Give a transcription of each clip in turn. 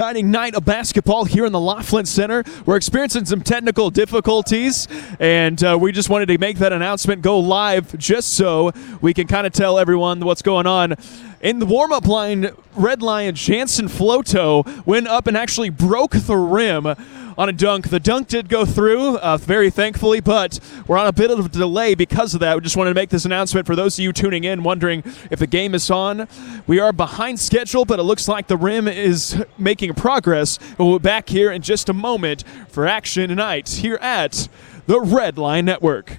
Exciting night of basketball here in the Laughlin Center. We're experiencing some technical difficulties, and we just wanted to make that announcement go live just so we can kind of tell everyone what's going on. In the warm-up line, Red Lion Jansen Floto went up and actually broke the rim on a dunk. The dunk did go through, very thankfully, but we're on a bit of a delay because of that. We just wanted to make this announcement for those of you tuning in, wondering if the game is on. We are behind schedule, but it looks like the rim is making progress. We'll be back here in just a moment for action tonight here at the Red Line Network.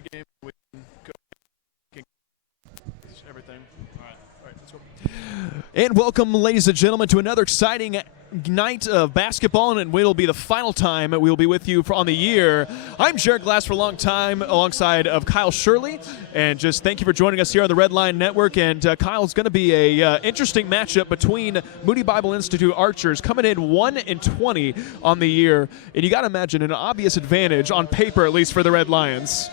game. We can go everything. All right, let's go. And welcome, ladies and gentlemen, to another exciting night of basketball, and it will be the final time we will be with you on the year. I'm Jared Glass for a long time, alongside of Kyle Shirley, and just thank you for joining us here on the Red Line Network. And Kyle's going to be a interesting matchup between Moody Bible Institute Archers, coming in 1-20 on the year, and you got to imagine an obvious advantage on paper, at least for the Red Lions.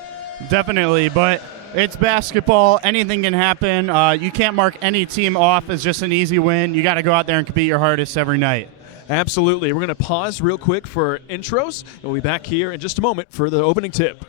Definitely, but it's basketball. Anything can happen. You can't mark any team off as just an easy win. You got to go out there and compete your hardest every night. Absolutely. We're going to pause real quick for intros, and we'll be back here in just a moment for the opening tip.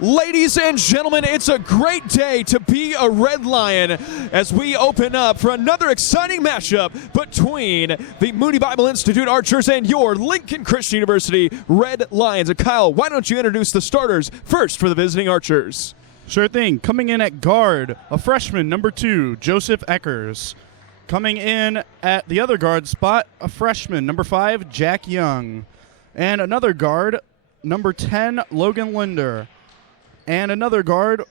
Ladies and gentlemen, it's a great day to be a Red Lion as we open up for another exciting matchup between the Moody Bible Institute Archers and your Lincoln Christian University Red Lions. And Kyle, why don't you introduce the starters first for the visiting Archers? Sure thing. Coming in at guard, a freshman, number 2, Joseph Eckers. Coming in at the other guard spot, a freshman, number 5, Jack Young. And another guard, number 10, Logan Linder. And another guard,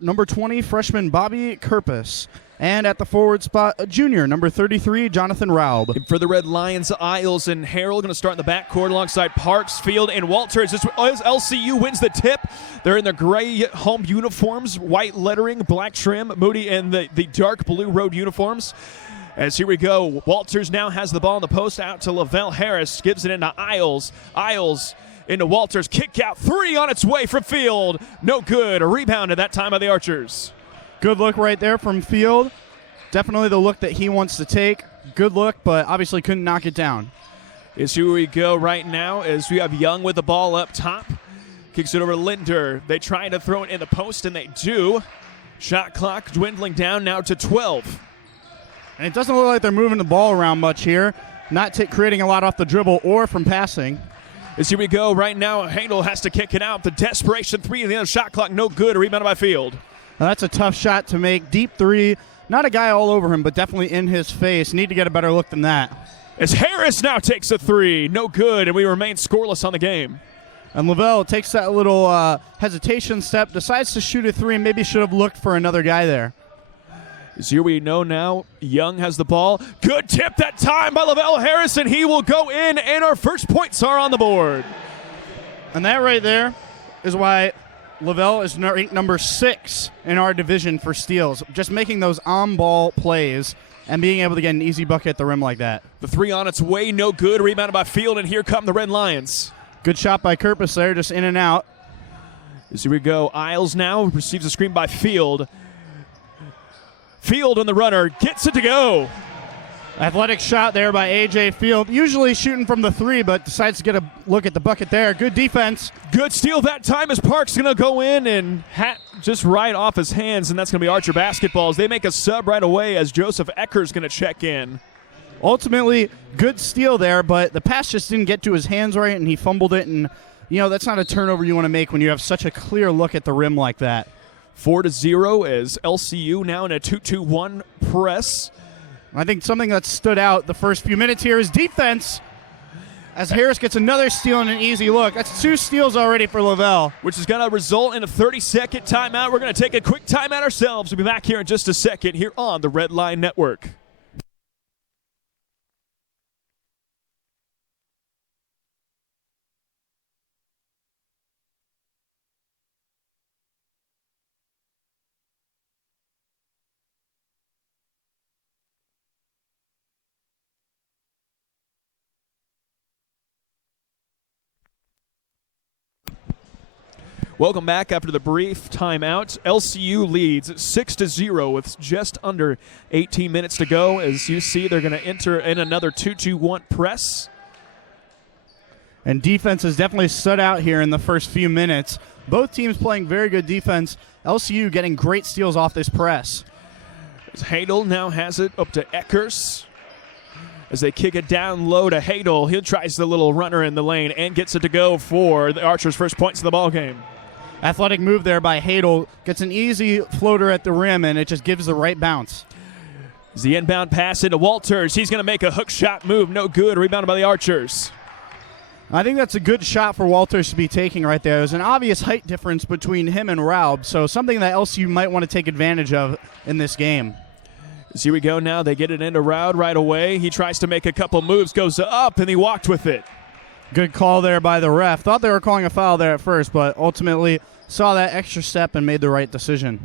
number 20, freshman Bobby Kerpus. And at the forward spot, a junior, number 33, Jonathan Raub. And for the Red Lions, Isles and Harrell going to start in the backcourt alongside Parks, Field, and Walters. As LCU wins the tip, they're in their gray home uniforms, white lettering, black trim, Moody, and the dark blue road uniforms. As here we go, Walters now has the ball in the post, out to Lavelle Harris, gives it into Isles. Isles into Walters, kick out, three on its way from Field. No good, a rebound at that time by the Archers. Good look right there from Field. Definitely the look that he wants to take. Good look, but obviously couldn't knock it down. As here we go right now as we have Young with the ball up top. Kicks it over to Linder. They try to throw it in the post, and they do. Shot clock dwindling down now to 12. And it doesn't look like they're moving the ball around much here. Not creating a lot off the dribble or from passing. As here we go right now, Handel has to kick it out. The desperation three in the other shot clock, no good. A rebound by Field. Now that's a tough shot to make. Deep three. Not a guy all over him, but definitely in his face. Need to get a better look than that. As Harris now takes a three. No good, and we remain scoreless on the game. And Lavelle takes that little hesitation step, decides to shoot a three, and maybe should have looked for another guy there. As here we know now, Young has the ball. Good tip that time by Lavelle Harris, and he will go in, and our first points are on the board. And that right there is why Lavelle is ranked number 6 in our division for steals. Just making those on-ball plays and being able to get an easy bucket at the rim like that. The three on its way, no good. Rebounded by Field, and here come the Red Lions. Good shot by Kirpus there, just in and out. As here we go, Isles now receives a screen by Field. Field on the runner, gets it to go. Athletic shot there by A.J. Field. Usually shooting from the three, but decides to get a look at the bucket there. Good defense. Good steal that time as Parks going to go in and just right off his hands, and that's going to be Archer basketball as they make a sub right away as Joseph Eckers going to check in. Ultimately, good steal there, but the pass just didn't get to his hands right, and he fumbled it, and, that's not a turnover you want to make when you have such a clear look at the rim like that. 4-0 as LCU now in a 2-2-1 press. I think something that stood out the first few minutes here is defense, as Harris gets another steal and an easy look. That's 2 steals already for Lavelle. Which is going to result in a 30-second timeout. We're going to take a quick timeout ourselves. We'll be back here in just a second here on the Red Line Network. Welcome back after the brief timeout. LCU leads 6-0 with just under 18 minutes to go. As you see, they're going to enter in another 2-2-1 press. And defense has definitely stood out here in the first few minutes. Both teams playing very good defense. LCU getting great steals off this press. As Hadel now has it up to Eckers. As they kick it down low to Hadel, he tries the little runner in the lane and gets it to go for the Archers' first points of the ball game. Athletic move there by Hadel. Gets an easy floater at the rim, and it just gives the right bounce. As the inbound pass into Walters, he's going to make a hook shot move. No good. Rebounded by the Archers. I think that's a good shot for Walters to be taking right there. There's an obvious height difference between him and Raub, so something that LCU might want to take advantage of in this game. As here we go now. They get it into Raub right away. He tries to make a couple moves, goes up, and he walked with it. Good call there by the ref. Thought they were calling a foul there at first, but ultimately saw that extra step and made the right decision.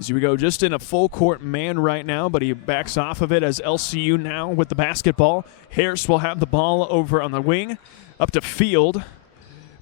As we go just in a full court man right now, but he backs off of it as LCU now with the basketball. Harris will have the ball over on the wing. Up to Field.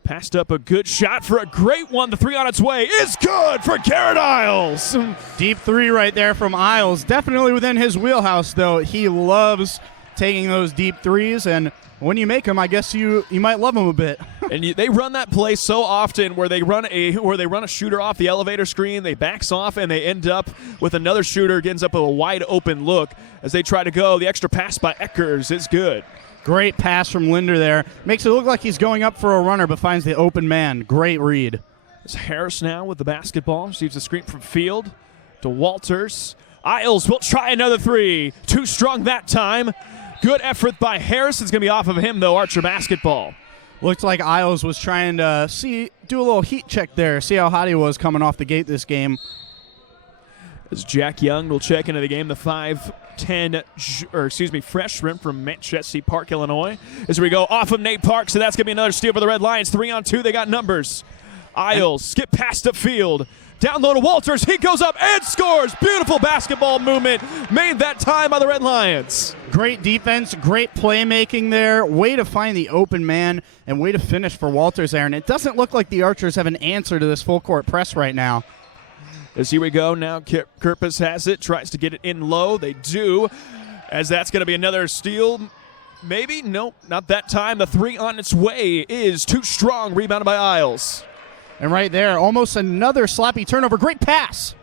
Passed up a good shot for a great one. The three on its way is good for Garrett Isles. Deep three right there from Isles. Definitely within his wheelhouse, though. He loves taking those deep threes, and when you make them, I guess you might love them a bit. And they run that play so often where they run a shooter off the elevator screen, they backs off, and they end up with another shooter, ends up with a wide open look as they try to go. The extra pass by Eckers is good. Great pass from Linder there. Makes it look like he's going up for a runner, but finds the open man. Great read. It's Harris now with the basketball. Receives a screen from Field to Walters. Isles will try another three. Too strong that time. Good effort by Harris. It's going to be off of him, though, Archer basketball. Looked like Isles was trying to do a little heat check there, see how hot he was coming off the gate this game. As Jack Young will check into the game, the 5'10", freshman from Manchester Park, Illinois. As we go off of Nate Park, so that's going to be another steal for the Red Lions. 3-on-2, they got numbers. Isles, skip past the field. Down low to Walters, he goes up and scores. Beautiful basketball movement made that time by the Red Lions. Great defense, great playmaking there. Way to find the open man and way to finish for Walters there. And it doesn't look like the Archers have an answer to this full court press right now. As here we go, now Kirpus has it, tries to get it in low. They do, as that's going to be another steal. Maybe? Nope, not that time. The 3 on its way is too strong, rebounded by Isles. And right there, almost another sloppy turnover. Great pass.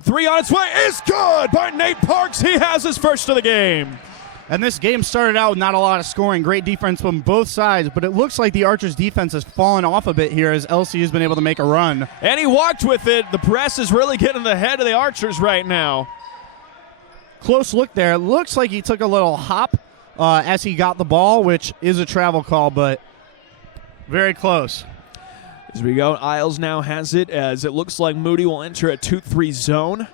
3 on its way is good by Nate Parks. He has his first of the game. And this game started out with not a lot of scoring. Great defense from both sides, but it looks like the Archers' defense has fallen off a bit here as LCU's been able to make a run. And he walked with it. The press is really getting the head of the Archers right now. Close look there. It looks like he took a little hop as he got the ball, which is a travel call, but very close. As we go, Isles now has it as it looks like Moody will enter a 2-3 zone.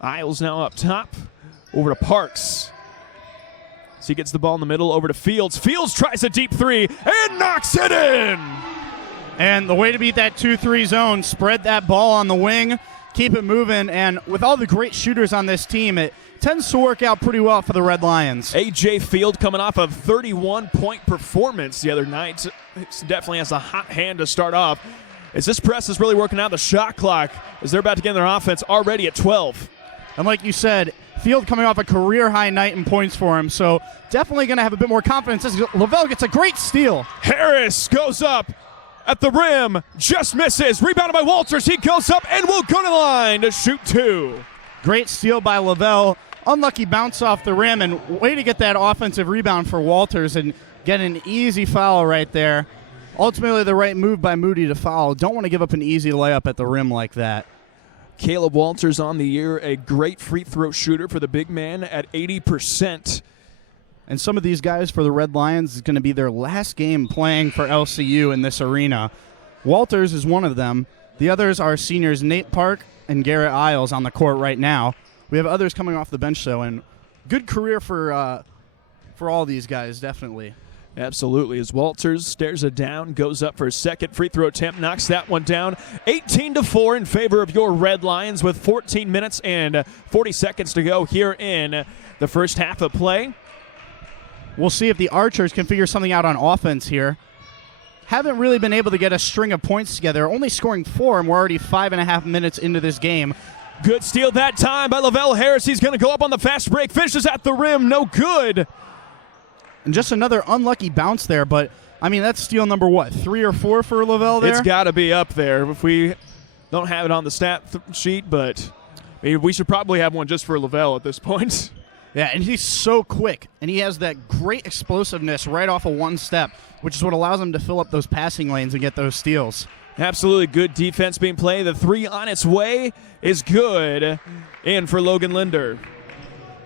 Isles now up top. Over to Parks. So he gets the ball in the middle, over to Fields. Fields tries a deep 3 and knocks it in. And the way to beat that 2-3 zone, spread that ball on the wing, keep it moving, and with all the great shooters on this team, it tends to work out pretty well for the Red Lions. A.J. Field coming off a 31-point performance the other night. Definitely has a hot hand to start off. As this press is really working out, the shot clock, as they're about to get in their offense, already at 12. And like you said, Field coming off a career-high night in points for him, so definitely going to have a bit more confidence as Lavelle gets a great steal. Harris goes up at the rim, just misses. Rebounded by Walters. He goes up and will go to the line to shoot 2. Great steal by Lavelle. Unlucky bounce off the rim, and way to get that offensive rebound for Walters and get an easy foul right there. Ultimately, the right move by Moody to foul. Don't want to give up an easy layup at the rim like that. Caleb Walters on the year, a great free throw shooter for the big man at 80%. And some of these guys for the Red Lions is going to be their last game playing for LCU in this arena. Walters is one of them. The others are seniors Nate Park and Garrett Isles on the court right now. We have others coming off the bench, though, and good career for all these guys, definitely. Absolutely. As Walters stares it down, goes up for a second free throw attempt, knocks that one down. 18-4 in favor of your Red Lions with 14 minutes and 40 seconds to go here in the first half of play. We'll see if the Archers can figure something out on offense here. Haven't really been able to get a string of points together, only scoring 4, and we're already 5.5 minutes into this game. Good steal that time by Lavelle Harris. He's going to go up on the fast break, finishes at the rim, no good. And just another unlucky bounce there, but, I mean, that's steal number, 3 or 4 for Lavelle there? It's got to be up there. If we don't have it on the stat sheet, but we should probably have one just for Lavelle at this point. Yeah, and he's so quick, and he has that great explosiveness right off of one step, which is what allows him to fill up those passing lanes and get those steals. Absolutely good defense being played. The 3 on its way is good. In for Logan Linder.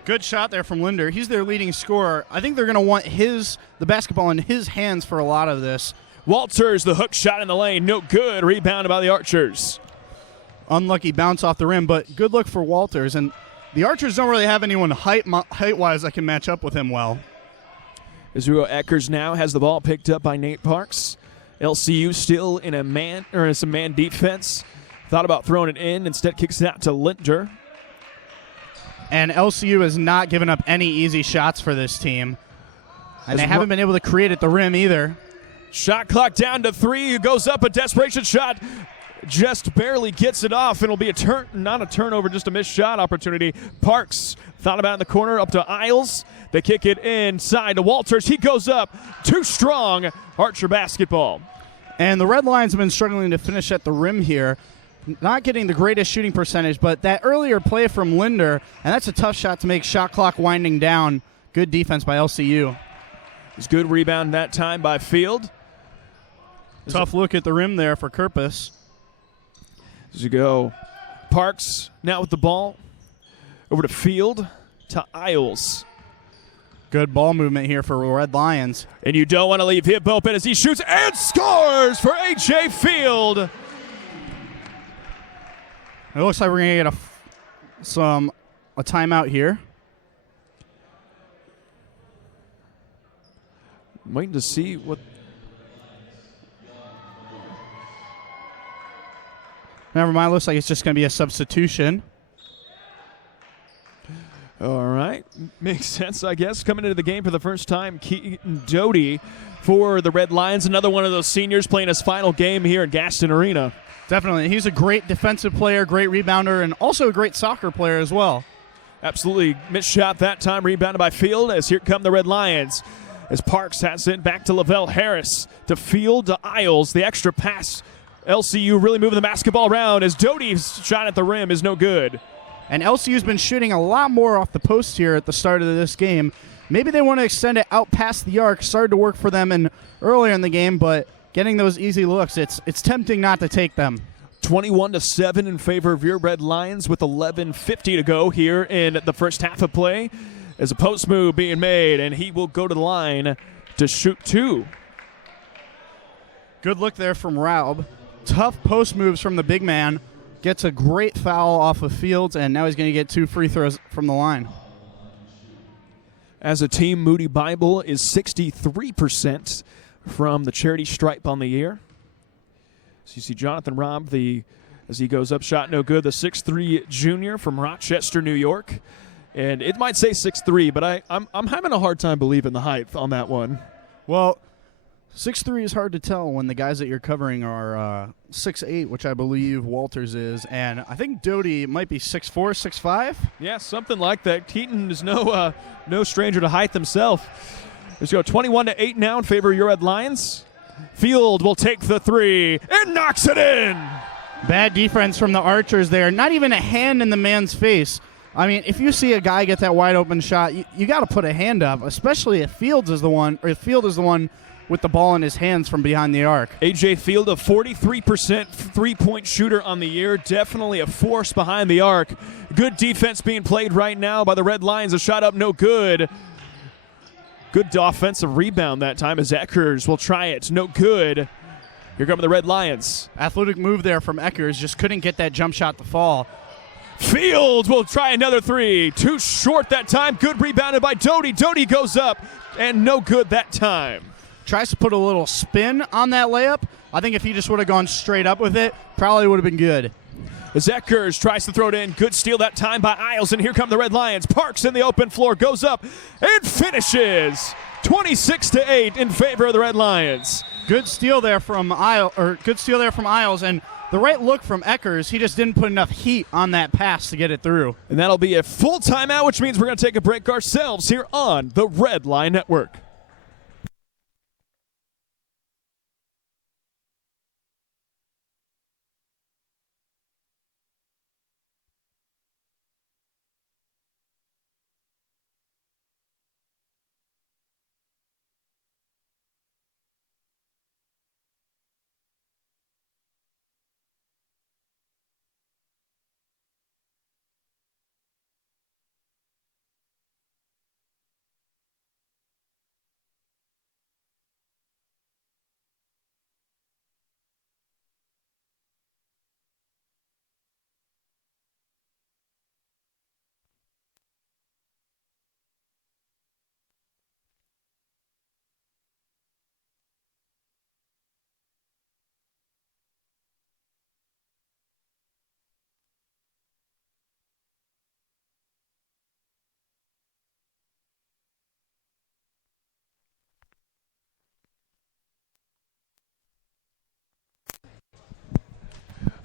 Good shot there from Linder. He's their leading scorer. I think they're going to want the basketball in his hands for a lot of this. Walters, the hook shot in the lane. No good. Rebounded by the Archers. Unlucky bounce off the rim, but good look for Walters. And the Archers don't really have anyone height-wise that can match up with him well. Israel Eckers now has the ball picked up by Nate Parks. LCU still in some man defense. Thought about throwing it in. Instead kicks it out to Linder. And LCU has not given up any easy shots for this team. And they haven't been able to create at the rim either. Shot clock down to 3. Goes up, a desperation shot. Just barely gets it off, and it'll be not a turnover, just a missed shot opportunity. Parks thought about it in the corner, up to Isles. They kick it inside to Walters. He goes up, too strong. Archer basketball. And the Red Lions have been struggling to finish at the rim here. Not getting the greatest shooting percentage, but that earlier play from Linder, and that's a tough shot to make, shot clock winding down. Good defense by LCU. It's good rebound that time by Field. Tough look at the rim there for Kirpus. As you go, Parks now with the ball. Over to Field, to Isles. Good ball movement here for Red Lions. And you don't want to leave him open as he shoots and scores for A.J. Field. It looks like we're going to get a a timeout here. Waiting to see what. Never mind. Looks like it's just going to be a substitution. All right. Makes sense, I guess. Coming into the game for the first time, Keaton Doty for the Red Lions. Another one of those seniors playing his final game here at Gaston Arena. Definitely. He's a great defensive player, great rebounder, and also a great soccer player as well. Absolutely. Missed shot that time, rebounded by Field, as here come the Red Lions. As Parks has it back to Lavelle Harris, to Field, to Isles. The extra pass. LCU really moving the basketball around as Doty's shot at the rim is no good. And LCU's been shooting a lot more off the post here at the start of this game. Maybe they want to extend it out past the arc. Started to work for them earlier in the game, but getting those easy looks, it's tempting not to take them. 21-7 in favor of your Red Lions with 11:50 to go here in the first half of play. As a post move being made, and he will go to the line to shoot two. Good look there from Raub. Tough post moves from the big man. Gets a great foul off of Fields, and now he's going to get 2 free throws from the line. As a team, Moody Bible is 63% from the charity stripe on the year. So you see Jonathan Raub, as he goes up, shot no good, the 6'3 junior from Rochester, New York. And it might say 6'3", but I'm having a hard time believing the height on that one. Well, 6'3" is hard to tell when the guys that you're covering are 6'8", which I believe Walters is, and I think Doty might be 6'4", 6'5". Yeah, something like that. Keaton is no stranger to height himself. Let's go 21-8 now in favor of your Red Lions. Field will take the three and knocks it in. Bad defense from the Archers there. Not even a hand in the man's face. I mean, if you see a guy get that wide open shot, you got to put a hand up, especially if Field is the one with the ball in his hands from behind the arc. A.J. Field, a 43% three-point shooter on the year. Definitely a force behind the arc. Good defense being played right now by the Red Lions. A shot up, no good. Good offensive rebound that time as Eckers will try it. No good. Here come the Red Lions. Athletic move there from Eckers. Just couldn't get that jump shot to fall. Field will try another three. Too short that time. Good rebounded by Doty. Doty goes up and no good that time. Tries to put a little spin on that layup. I think if he just would have gone straight up with it, probably would have been good. As Eckers tries to throw it in. Good steal that time by Isles, and here come the Red Lions. Parks in the open floor, goes up and finishes. 26-8 in favor of the Red Lions. Good steal there from Isles, and the right look from Eckers. He just didn't put enough heat on that pass to get it through. And that'll be a full timeout, which means we're going to take a break ourselves here on the Red Line Network.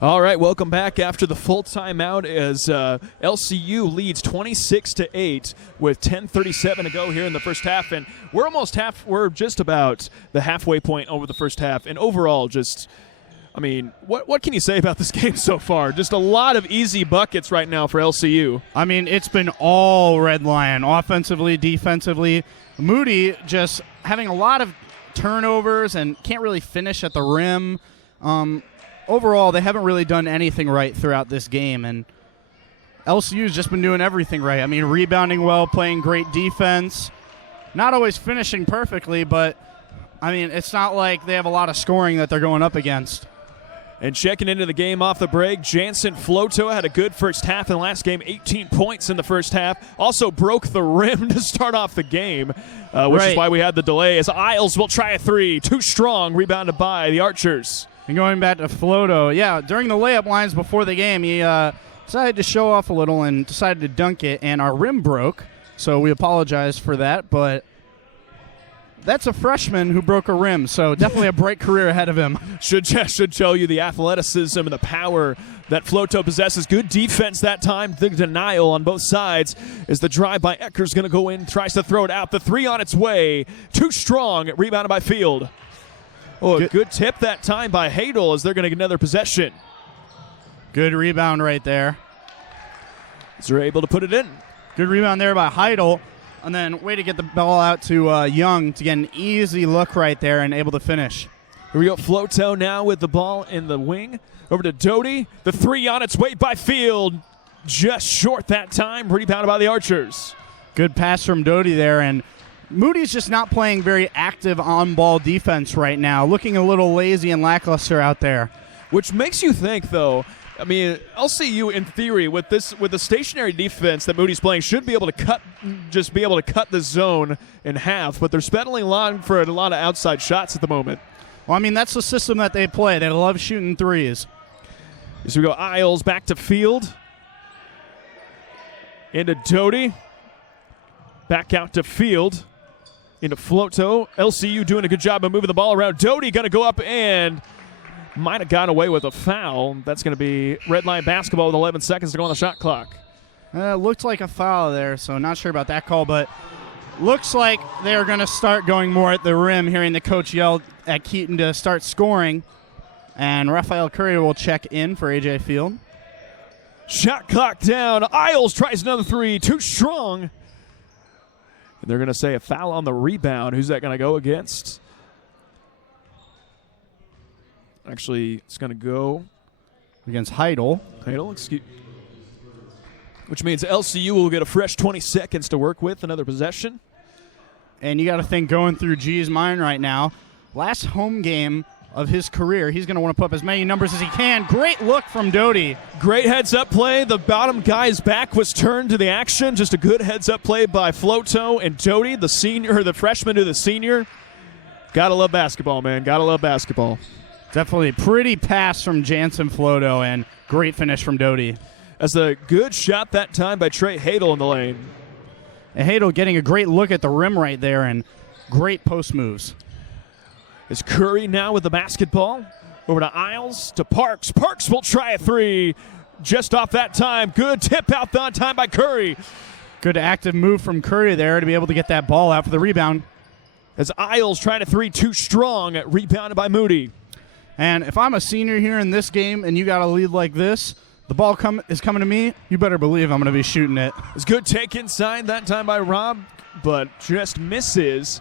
All right, welcome back after the full timeout as LCU leads 26-8 with 10:37 to go here in the first half, and we're just about the halfway point over the first half, and overall, what can you say about this game so far? Just a lot of easy buckets right now for LCU. I mean, it's been all Red Lion, offensively, defensively. Moody just having a lot of turnovers and can't really finish at the rim. Overall, they haven't really done anything right throughout this game, and LCU's just been doing everything right. I mean, rebounding well, playing great defense, not always finishing perfectly, but, I mean, it's not like they have a lot of scoring that they're going up against. And checking into the game off the break, Jansen Floto had a good first half in the last game, 18 points in the first half. Also broke the rim to start off the game, which is why we had the delay. As Isles will try a three. Too strong, rebounded by the Archers. And going back to Floto, during the layup lines before the game, he decided to show off a little and decided to dunk it, and our rim broke. So we apologize for that, but that's a freshman who broke a rim, so definitely a bright career ahead of him. Should show you the athleticism and the power that Floto possesses. Good defense that time. The denial on both sides is the drive by Eckers going to go in, tries to throw it out. The three on its way. Too strong. Rebounded by Field. Oh, a good tip that time by Hadel as they're going to get another possession. Good rebound right there. As they're able to put it in. Good rebound there by Heidel. And then way to get the ball out to Young to get an easy look right there and able to finish. Here we go. Floto now with the ball in the wing. Over to Doty. The three on its way by Field. Just short that time. Rebounded by the Archers. Good pass from Doty there. And Moody's just not playing very active on-ball defense right now. Looking a little lazy and lackluster out there. Which makes you think, though, I mean, LCU in theory with the stationary defense that Moody's playing should be able to cut the zone in half, but they're settling along for a lot of outside shots at the moment. Well, I mean, that's the system that they play. They love shooting threes. So we go Isles back to Field. Into Doty. Back out to Field. Into Floto. LCU doing a good job of moving the ball around. Doty going to go up and might have gotten away with a foul. That's going to be red line basketball with 11 seconds to go on the shot clock. Looked like a foul there, so not sure about that call, but looks like they're going to start going more at the rim, hearing the coach yell at Keaton to start scoring. And Raphael Curry will check in for A.J. Field. Shot clock down. Isles tries another three. Too strong. And they're going to say a foul on the rebound. Who's that going to go against? Actually, it's going to go against Heidel. Which means LCU will get a fresh 20 seconds to work with, another possession. And you got to think, going through G's mind right now, last home game of his career, he's going to want to put up as many numbers as he can. Great look from Doty. Great heads-up play. The bottom guy's back was turned to the action. Just a good heads-up play by Floto and Doty, the freshman to the senior. Gotta love basketball, man. Gotta love basketball. Definitely pretty pass from Jansen Floto and great finish from Doty. As a good shot that time by Trey Hadel in the lane. And Hadel getting a great look at the rim right there and great post moves. Is Curry now with the basketball. Over to Isles to Parks. Parks will try a three. Just off that time. Good tip out that time by Curry. Good active move from Curry there to be able to get that ball out for the rebound. As Isles trying a three too strong. Rebounded by Moody. And if I'm a senior here in this game and you got a lead like this, the ball is coming to me, you better believe I'm going to be shooting it. It's good take inside that time by Rob, but just misses.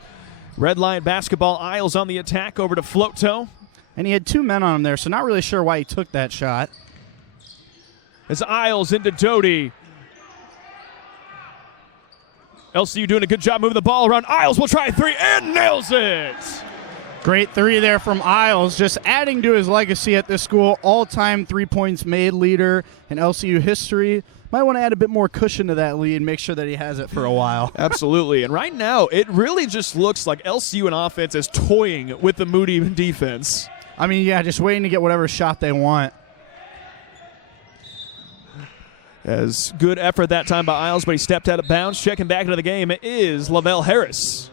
Red line basketball. Isles on the attack over to Floto. And he had two men on him there, so not really sure why he took that shot. As Isles into Doty. LCU doing a good job moving the ball around. Isles will try a three and nails it. Great three there from Isles, just adding to his legacy at this school. All-time 3 points made leader in LCU history. Might want to add a bit more cushion to that lead and make sure that he has it for a while. Absolutely. And right now, it really just looks like LCU in offense is toying with the Moody defense. I mean, yeah, just waiting to get whatever shot they want. As good effort that time by Isles, but he stepped out of bounds. Checking back into the game is Lavelle Harris.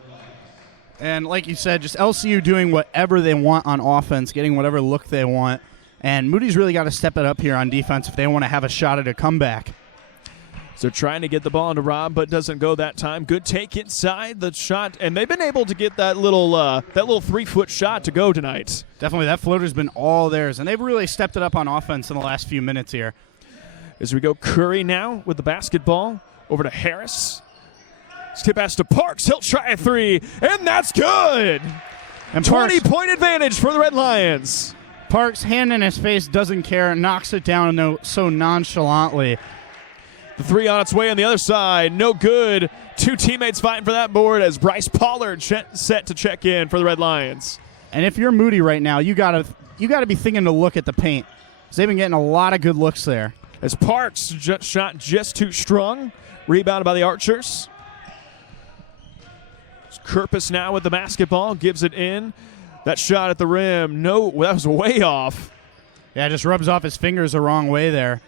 And like you said, just LCU doing whatever they want on offense, getting whatever look they want. And Moody's really got to step it up here on defense if they want to have a shot at a comeback. So trying to get the ball into Rob, but doesn't go that time. Good take inside the shot, and they've been able to get that little 3-foot shot to go tonight. Definitely, that floater's been all theirs, and they've really stepped it up on offense in the last few minutes here. As we go, Curry now with the basketball over to Harris. Skip pass to Parks. He'll try a three, and that's good. And 20-point advantage for the Red Lions. Parks, hand in his face, doesn't care, and knocks it down so nonchalantly. The three on its way on the other side. No good. Two teammates fighting for that board as Bryce Pollard set to check in for the Red Lions. And if you're Moody right now, you got to you got to be thinking to look at the paint. Because they've been getting a lot of good looks there. As Parks shot just too strong. Rebounded by the Archers. Kerpis now with the basketball. Gives it in. That shot at the rim. No, that was way off. Yeah, just rubs off his fingers the wrong way there.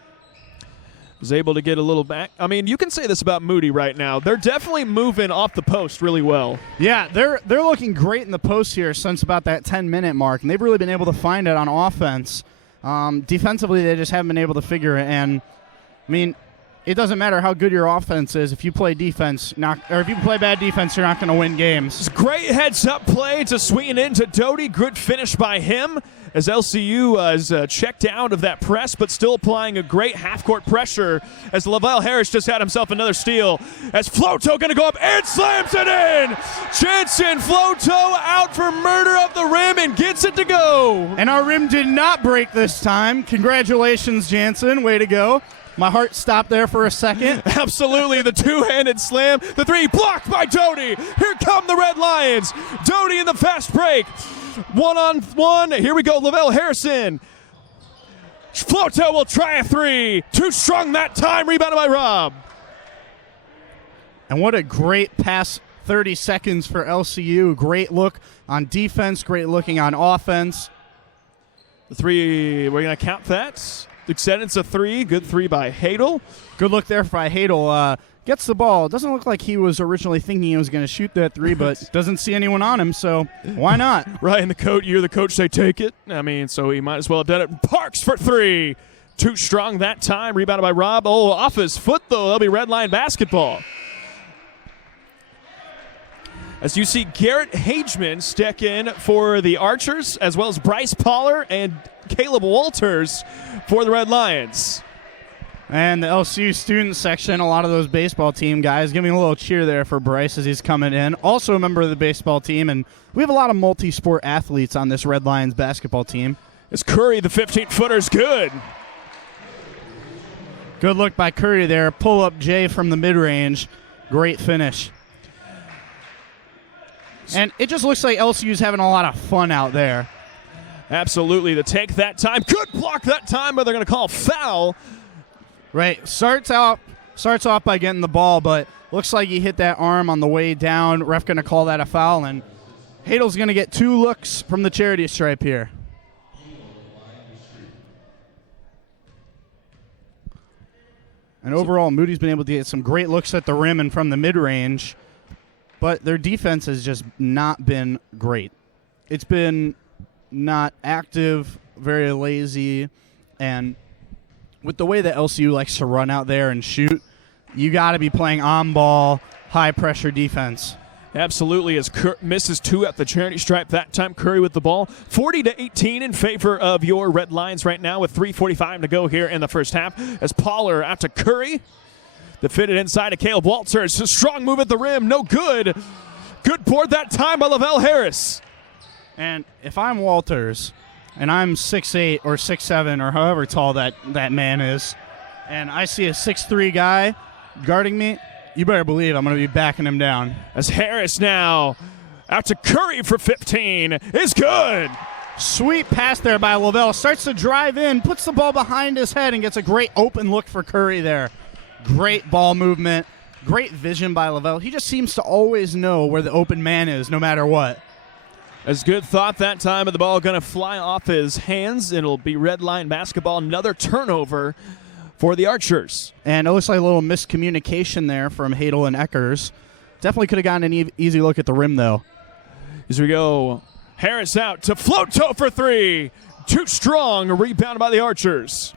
Was able to get a little back. I mean, you can say this about Moody right now. They're definitely moving off the post really well. Yeah, they're looking great in the post here since about that 10-minute mark, and they've really been able to find it on offense. Defensively, they just haven't been able to figure it. And, I mean, it doesn't matter how good your offense is. If you play defense, if you play bad defense, you're not going to win games. It's a great heads-up play to swing into Doty. Good finish by him as LCU is checked out of that press, but still applying a great half-court pressure as Lavelle Harris just had himself another steal. As Floto going to go up and slams it in! Jansen Floto out for murder of the rim and gets it to go. And our rim did not break this time. Congratulations, Jansen. Way to go. My heart stopped there for a second. Absolutely, the two-handed slam. The three blocked by Doty. Here come the Red Lions. Doty in the fast break. One-on-one. Here we go, Lavelle Harrison. Floto will try a three. Too strong that time. Rebounded by Rob. And what a great past 30 seconds for LCU. Great look on defense. Great looking on offense. The three, we're going to count that. It's a three. Good three by Hadel. Good look there by Hadel. Gets the ball. Doesn't look like he was originally thinking he was going to shoot that three, but doesn't see anyone on him, so why not? Right, and you're the coach, say take it. I mean, so he might as well have done it. Parks for three. Too strong that time. Rebounded by Rob. Oh, off his foot, though. That'll be red line basketball. As you see Garrett Hageman step in for the Archers, as well as Bryce Poller and Caleb Walters for the Red Lions. And the LCU student section, a lot of those baseball team guys, giving a little cheer there for Bryce as he's coming in. Also a member of the baseball team, and we have a lot of multi-sport athletes on this Red Lions basketball team. As Curry, the 15-footer's good. Good look by Curry there. Pull up Jay from the mid-range. Great finish. And it just looks like LCU's having a lot of fun out there. Absolutely. The take that time. Good block that time, but they're going to call foul. Right. Starts off by getting the ball, but looks like he hit that arm on the way down. Ref going to call that a foul, and Hadel's going to get 2 looks from the charity stripe here. And overall, Moody's been able to get some great looks at the rim and from the mid-range, but their defense has just not been great. It's been not active, very lazy, and with the way that LCU likes to run out there and shoot, you got to be playing on-ball, high-pressure defense. Absolutely, as misses 2 at the charity stripe that time. Curry with the ball. 40-18 in favor of your Red Lions right now with 3:45 to go here in the first half. As Poller out to Curry. The fitted inside to Caleb Walters. A strong move at the rim. No good. Good board that time by Lavelle Harris. And if I'm Walters, and I'm 6'8", or 6'7", or however tall that man is, and I see a 6'3" guy guarding me, you better believe I'm going to be backing him down. As Harris now out to Curry for 15 is good. Sweet pass there by Lavelle. Starts to drive in, puts the ball behind his head, and gets a great open look for Curry there. Great ball movement, great vision by Lavelle. He just seems to always know where the open man is no matter what. As good thought that time, but the ball going to fly off his hands. It'll be red line basketball. Another turnover for the Archers. And it looks like a little miscommunication there from Hadel and Eckers. Definitely could have gotten an easy look at the rim, though. As we go, Harris out to Floto for 3. Too strong, rebounded by the Archers.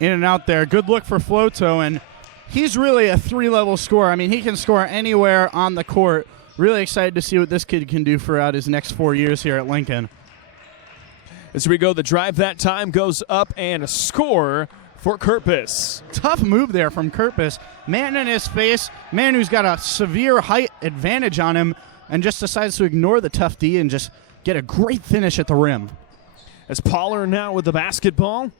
In and out there. Good look for Floto, and he's really a 3-level scorer. I mean, he can score anywhere on the court. Really excited to see what this kid can do throughout his next 4 years here at Lincoln. As we go, the drive that time goes up and a score for Kerpis. Tough move there from Kerpis. Man in his face, man who's got a severe height advantage on him, and just decides to ignore the tough D and just get a great finish at the rim. As Poller now with the basketball.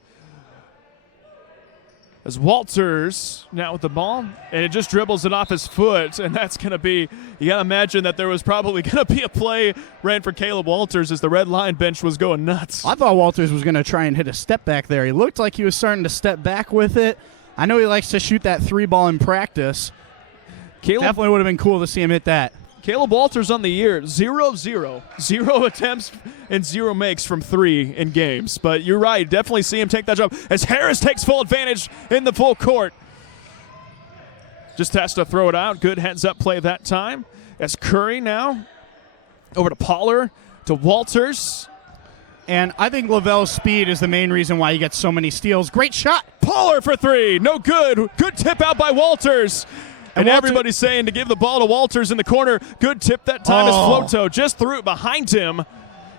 As Walters now with the ball, and it just dribbles it off his foot, and that's going to be, you got to imagine that there was probably going to be a play ran for Caleb Walters as the red line bench was going nuts. I thought Walters was going to try and hit a step back there. He looked like he was starting to step back with it. I know he likes to shoot that 3-ball in practice. Definitely would have been cool to see him hit that. Caleb Walters on the year, 0 of 0. 0 attempts and 0 makes from 3 in games. But you're right, definitely see him take that jump as Harris takes full advantage in the full court. Just has to throw it out. Good heads-up play that time. As Curry now over to Poller, to Walters. And I think Lavelle's speed is the main reason why he gets so many steals. Great shot. Poller for 3. No good. Good tip out by Walters. And everybody's saying to give the ball to Walters in the corner. Good tip that time as Floto just threw it behind him.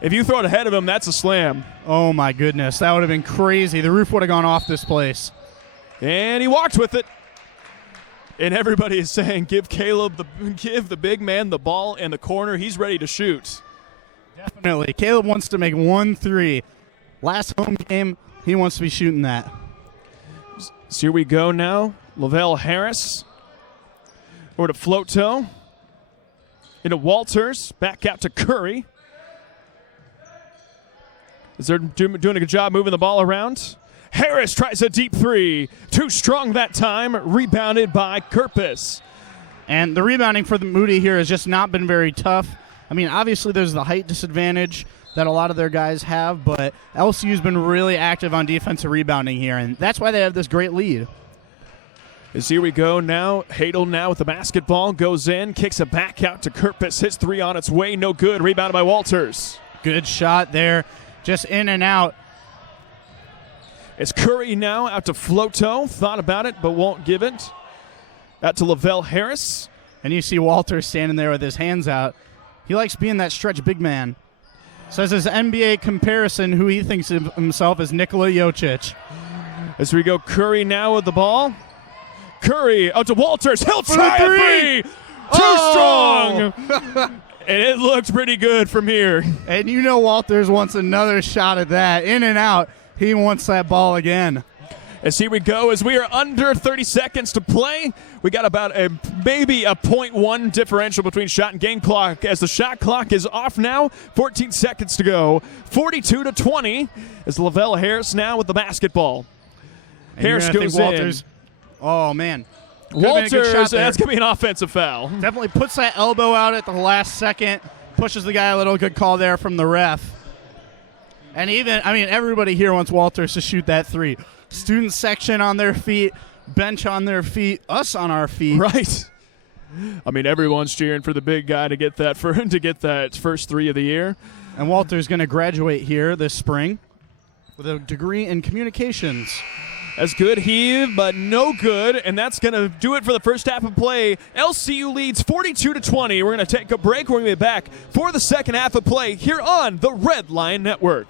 If you throw it ahead of him, that's a slam. Oh, my goodness. That would have been crazy. The roof would have gone off this place. And he walked with it. And everybody is saying give the big man the ball in the corner. He's ready to shoot. Definitely. Caleb wants to make 1 3. Last home game, he wants to be shooting that. So here we go now. Lavelle Harris. Over to Floto. Into Walters. Back out to Curry. Is they're doing a good job moving the ball around. Harris tries a deep 3. Too strong that time. Rebounded by Kirpus. And the rebounding for the Moody here has just not been very tough. I mean, obviously there's the height disadvantage that a lot of their guys have, but LCU's been really active on defensive rebounding here, and that's why they have this great lead. As here we go now. Hadel now with the basketball. Goes in. Kicks it back out to Kirpus. Hits 3 on its way. No good. Rebounded by Walters. Good shot there. Just in and out. It's Curry now out to Floto. Thought about it, but won't give it. Out to Lavelle Harris. And you see Walters standing there with his hands out. He likes being that stretch big man. Says his NBA comparison, who he thinks of himself as Nikola Jokic. As we go, Curry now with the ball. Curry out to Walters. He'll try a 3. Too strong. And it looks pretty good from here. And you know Walters wants another shot at that. In and out. He wants that ball again. As here we go, as we are under 30 seconds to play, we got about maybe a 0.1 differential between shot and game clock as the shot clock is off now. 14 seconds to go. 42-20 as Lavelle Harris now with the basketball. And Harris goes Walters. In. Oh, man. Walters, that's going to be an offensive foul. Definitely puts that elbow out at the last second. Pushes the guy a little. Good call there from the ref. And even, I mean, everybody here wants Walters to shoot that 3. Student section on their feet, bench on their feet, us on our feet. Right. I mean, everyone's cheering for the big guy to get that first 3 of the year. And Walter's going to graduate here this spring with a degree in communications. That's good heave, but no good, and that's going to do it for the first half of play. LCU leads 42-20. We're going to take a break. We're going to be back for the second half of play here on the Red Line Network.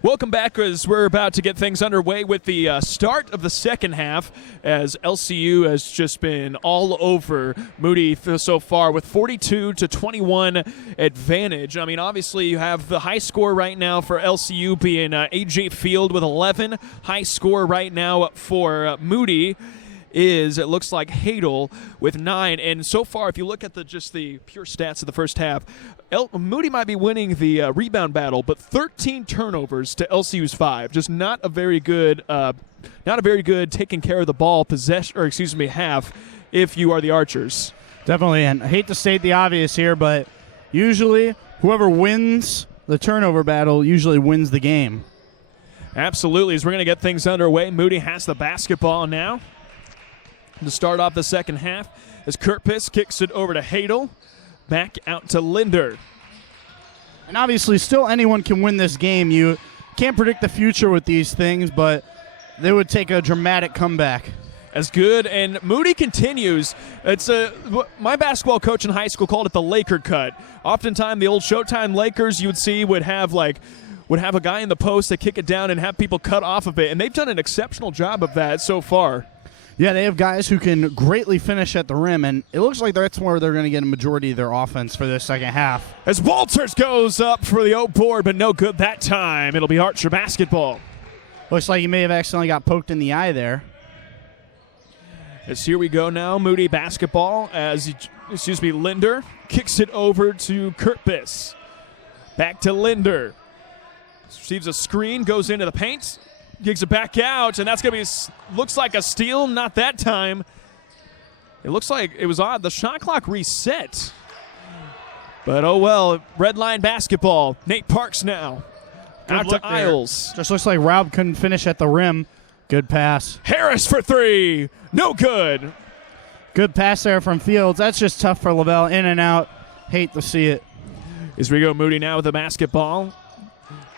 Welcome back as we're about to get things underway with the start of the second half, as LCU has just been all over Moody so far with 42-21 advantage. I mean, obviously you have the high score right now for LCU being AJ Field with 11. High score right now for Moody is, it looks like, Hadel with 9. And so far, if you look at just the pure stats of the first half, Moody might be winning the rebound battle, but 13 turnovers to LCU's 5. Just not a very good taking care of the ball half if you are the Archers. Definitely, and I hate to state the obvious here, but usually whoever wins the turnover battle usually wins the game. Absolutely. As we're going to get things underway, Moody has the basketball now to start off the second half as Kurtpiss kicks it over to Hadel. Back out to Linder. And obviously, still anyone can win this game. You can't predict the future with these things, but they would take a dramatic comeback. As good, and Moody continues. It's my basketball coach in high school called it the Laker cut. Oftentimes, the old Showtime Lakers you would see would have a guy in the post that kick it down and have people cut off of it, and they've done an exceptional job of that so far. Yeah, they have guys who can greatly finish at the rim, and it looks like that's where they're going to get a majority of their offense for this second half. As Walters goes up for the board, but no good that time. It'll be Archer basketball. Looks like he may have accidentally got poked in the eye there. As here we go now, Moody basketball as, Linder kicks it over to Kurtpiss. Back to Linder. Receives a screen, goes into the paint. Gigs it back out, and that's going to be, looks like a steal. Not that time. It looks like it was odd. The shot clock reset. But oh well, red line basketball. Nate Parks now. Out to Isles. Just looks like Rob couldn't finish at the rim. Good pass. Harris for 3. No good. Good pass there from Fields. That's just tough for Lavelle. In and out. Hate to see it. As we go, Moody now with the basketball.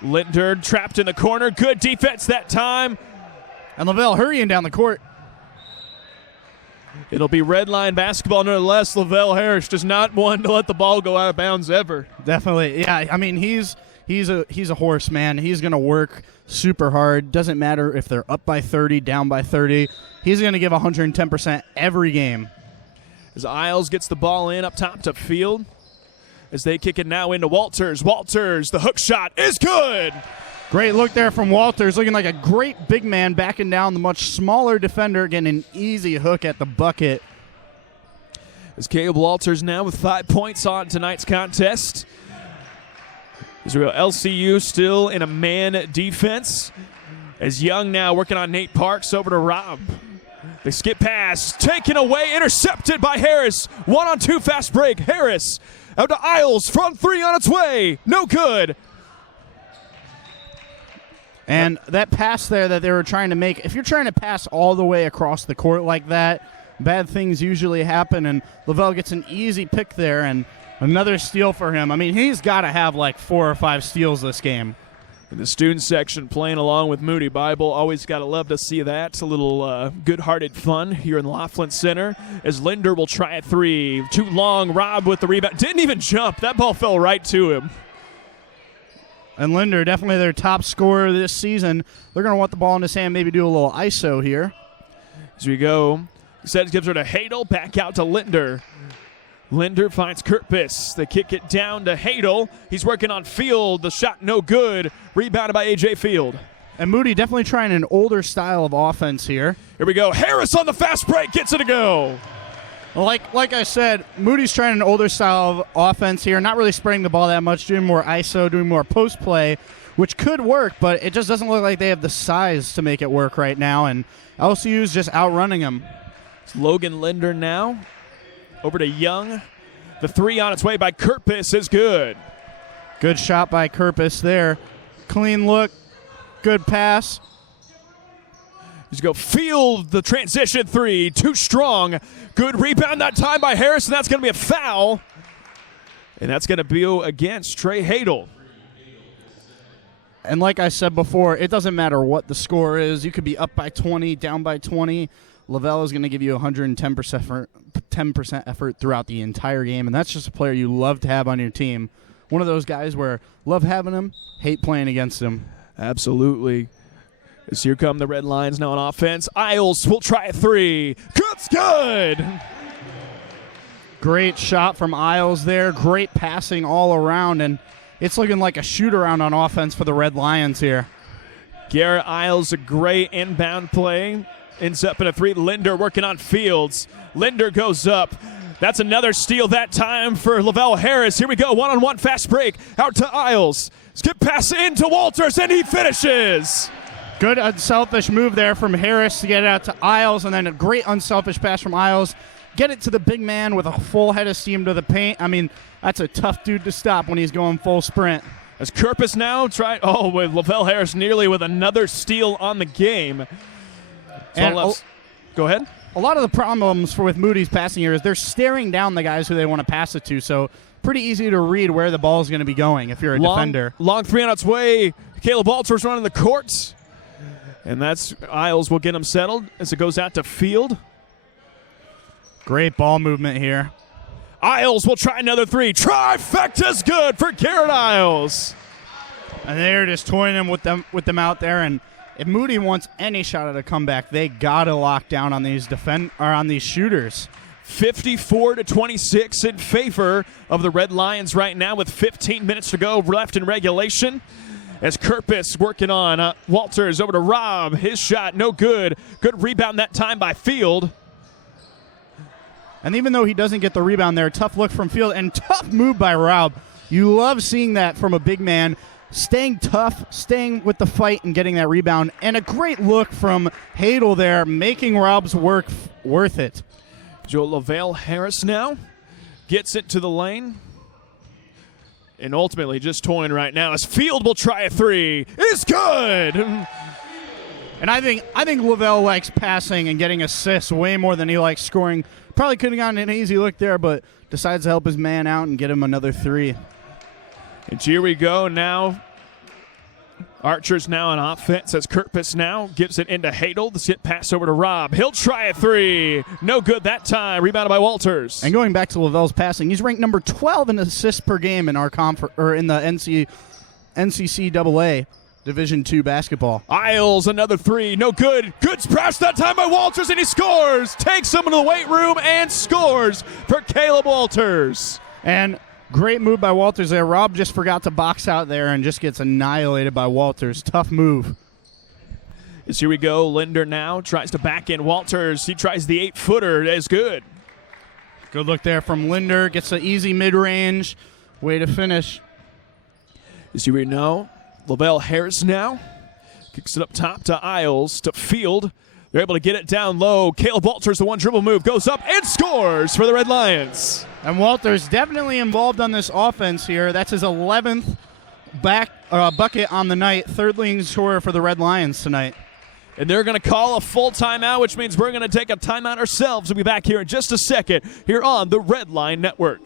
Linder trapped in the corner. Good defense that time. And Lavelle hurrying down the court. It'll be red line basketball nonetheless. Lavelle Harris just not one to let the ball go out of bounds ever. Definitely. Yeah, I mean, he's a horse, man. He's going to work super hard. Doesn't matter if they're up by 30, down by 30. He's going to give 110% every game. As Isles gets the ball in up top to Field. As they kick it now into Walters. Walters, the hook shot is good. Great look there from Walters, looking like a great big man backing down the much smaller defender, getting an easy hook at the bucket. As Caleb Walters now with 5 points on tonight's contest. Israel LCU still in a man defense. As Young now working on Nate Parks over to Rob. They skip pass, taken away, intercepted by Harris. 1-on-2 fast break. Harris out to Isles, front 3 on its way. No good. And that pass there that they were trying to make, if you're trying to pass all the way across the court like that, bad things usually happen, and Lavelle gets an easy pick there, and another steal for him. I mean, he's got to have like 4 or 5 steals this game. In the student section playing along with Moody Bible. Always got to love to see that. It's a little good-hearted fun here in Laughlin Center as Linder will try a 3. Too long. Rob with the rebound. Didn't even jump. That ball fell right to him. And Linder, definitely their top scorer this season. They're going to want the ball in his hand, maybe do a little ISO here. As we go, Seth gives her to Hadel. Back out to Linder. Linder finds Kurtpiss. They kick it down to Hadel. He's working on Field. The shot no good. Rebounded by A.J. Field. And Moody definitely trying an older style of offense here. Here we go. Harris on the fast break. Gets it to go. Like I said, Moody's trying an older style of offense here. Not really spraying the ball that much. Doing more ISO. Doing more post play. Which could work, but it just doesn't look like they have the size to make it work right now. And LCU's just outrunning them. It's Logan Linder now. Over to Young. The 3 on its way by Kurtpiss is good. Good shot by Kurtpiss there. Clean look. Good pass. He's go Field the transition 3. Too strong. Good rebound that time by Harris, and that's going to be a foul. And that's going to be against Trey Hadel. And like I said before, it doesn't matter what the score is. You could be up by 20, down by 20. Lavelle is going to give you 110% effort throughout the entire game, and that's just a player you love to have on your team. One of those guys where love having him, hate playing against him. Absolutely. As here come the Red Lions now on offense. Isles will try a three. That's good. Great shot from Isles there. Great passing all around, and it's looking like a shoot-around on offense for the Red Lions here. Garrett Isles, a great inbound play. Ends up in a three. Linder working on Fields. Linder goes up. That's another steal that time for Lavelle Harris. Here we go. One-on-one fast break. Out to Isles. Skip pass into Walters, and he finishes. Good unselfish move there from Harris to get it out to Isles, and then a great unselfish pass from Isles. Get it to the big man with a full head of steam to the paint. I mean, that's a tough dude to stop when he's going full sprint. As Kerpis now tried, with Lavelle Harris nearly with another steal on the game. Go ahead. A lot of the problems with Moody's passing here is they're staring down the guys who they want to pass it to, so pretty easy to read where the ball is going to be going if you're a defender. Long three on its way. Caleb Walters running the court. And that's Isles will get him settled as it goes out to Field. Great ball movement here. Isles will try another three. Trifecta's good for Garrett Isles. And they're just toying him with them out there. And if Moody wants any shot at a comeback, they gotta lock down on these on these shooters. 54-26 in favor of the Red Lions right now with 15 minutes to go left in regulation. As Kerpis working on Walters over to Rob. His shot no good. Good rebound that time by Field. And even though he doesn't get the rebound there, tough look from Field and tough move by Rob. You love seeing that from a big man. Staying tough, staying with the fight, and getting that rebound. And a great look from Hadel there, making Rob's work worth it. Joe Lavelle Harris now gets it to the lane. And ultimately just toying right now as Field will try a three. It's good! And I think Lavelle likes passing and getting assists way more than he likes scoring. Probably could have gotten an easy look there, but decides to help his man out and get him another three. And here we go now. Archer's now on offense as Kerpis now gives it into Hadel. The skip pass over to Rob. He'll try a three. No good that time. Rebounded by Walters. And going back to Lavelle's passing, he's ranked number 12 in assists per game in our in the NCCAA Division II basketball. Isles, another three. No good. Good pass that time by Walters, and he scores. Takes him to the weight room and scores for Caleb Walters. And great move by Walters there. Rob just forgot to box out there and just gets annihilated by Walters. Tough move. As here we go. Linder now tries to back in Walters. He tries the 8-footer. That is good. Good look there from Linder. Gets an easy mid-range. Way to finish. As here we know, Lavelle Harris now kicks it up top to Isles to Field. They're able to get it down low. Caleb Walters, the one dribble move, goes up and scores for the Red Lions. And Walters definitely involved on this offense here. That's his 11th bucket on the night. Third leading scorer for the Red Lions tonight. And they're going to call a full timeout, which means we're going to take a timeout ourselves. We'll be back here in just a second here on the Red Line Network.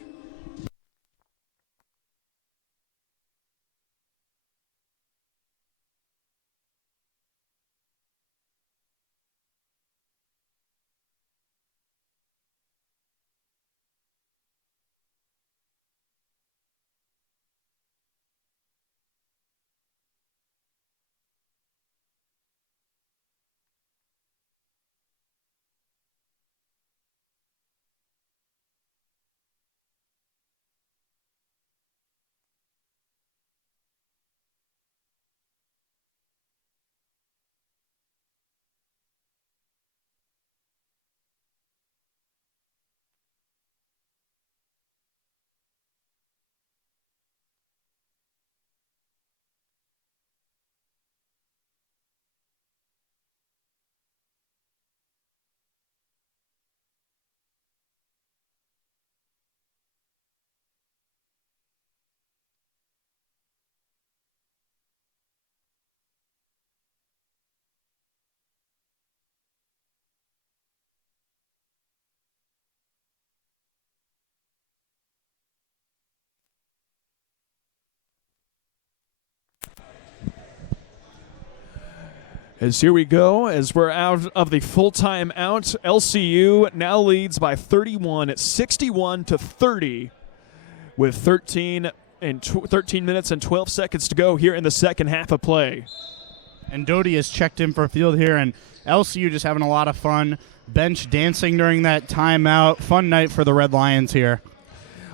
As here we go, as we're out of the full time out, LCU now leads by 31 at 61-30 with 13 and 13 minutes and 12 seconds to go here in the second half of play. And Doty has checked in for field here, and LCU just having a lot of fun. Bench dancing during that timeout. Fun night for the Red Lions here.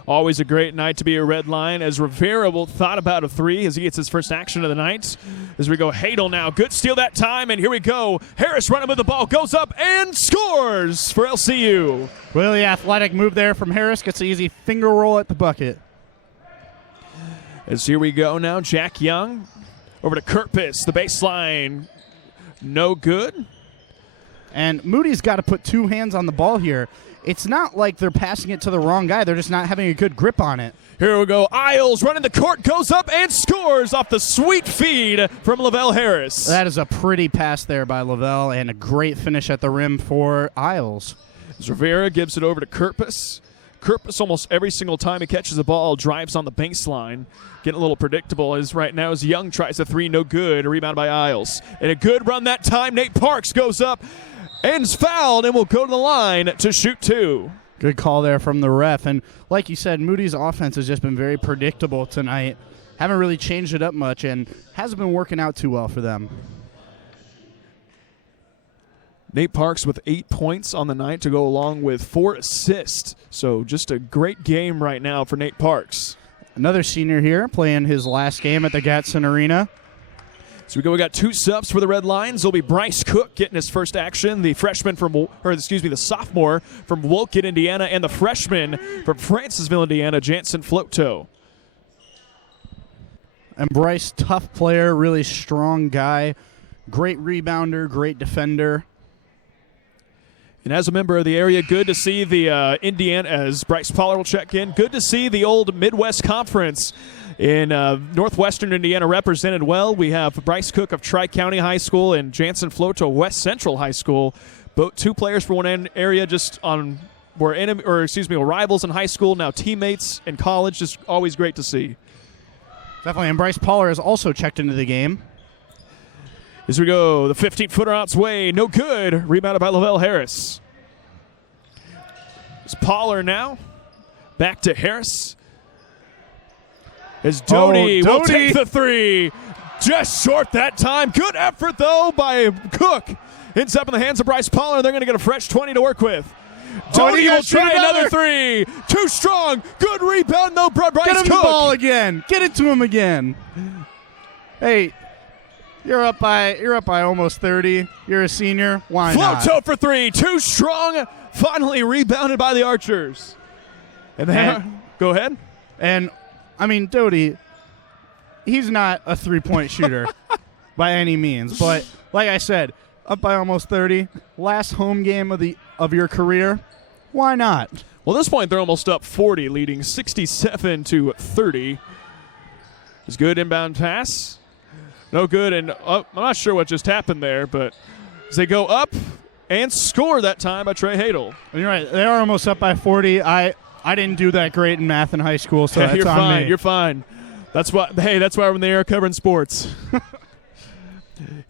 Always a great night to be a Red Lion, as Rivera thought about a three as he gets his first action of the night. As we go, Hadel now. Good steal that time, and here we go. Harris running with the ball, goes up and scores for LCU. Really athletic move there from Harris. Gets an easy finger roll at the bucket. As here we go now, Jack Young over to Kirpus, the baseline. No good. And Moody's got to put two hands on the ball here. It's not like they're passing it to the wrong guy. They're just not having a good grip on it. Here we go. Isles running the court, goes up and scores off the sweet feed from Lavelle Harris. That is a pretty pass there by Lavelle, and a great finish at the rim for Isles. As Rivera gives it over to Kirpus. Kirpus almost every single time he catches the ball drives on the baseline. Getting a little predictable as right now as Young tries a three, no good. A rebound by Isles. And a good run that time. Nate Parks goes up and is fouled and will go to the line to shoot two. Good call there from the ref. And like you said, Moody's offense has just been very predictable tonight. Haven't really changed it up much and hasn't been working out too well for them. Nate Parks with 8 points on the night to go along with 4 assists. So just a great game right now for Nate Parks. Another senior here playing his last game at the Gatson Arena. So we got 2 subs for the Red Lions. It'll be Bryce Cook getting his first action, the sophomore from Wolcott, Indiana, and the freshman from Francisville, Indiana, Jansen Floto. And Bryce, tough player, really strong guy, great rebounder, great defender. And as a member of the area, good to see the Indiana, as Bryce Pollard will check in, good to see the old Midwest Conference in Northwestern Indiana represented well. We have Bryce Cook of Tri-County High School and Jansen Floto West Central High School. Both 2 players for one area just were rivals in high school, now teammates in college. Just always great to see. Definitely, and Bryce Pollard has also checked into the game. As we go, the 15-footer out its way, no good. Rebounded by Lavelle Harris. It's Pollard now. Back to Harris. As Doty will take the three. Just short that time. Good effort, though, by Cook. Ends up in the hands of Bryce Pollard. They're going to get a fresh 20 to work with. Doty will try another three. Too strong. Good rebound, though, Bryce Cook. Get him the ball again. Get it to him again. Hey, you're up by almost 30. You're a senior. Why not? Floto for three. Too strong. Finally rebounded by the Archers. And then, go ahead. And, I mean, Doty, he's not a three-point shooter by any means. But, like I said, up by almost 30. Last home game of your career. Why not? Well, at this point, they're almost up 40, leading 67-30. It's good inbound pass. No good, and I'm not sure what just happened there, but as they go up and score that time by Trey Hadel. You're right. They are almost up by 40. I didn't do that great in math in high school, so that's you're on fine. me. You're fine. That's why we're in the air covering sports.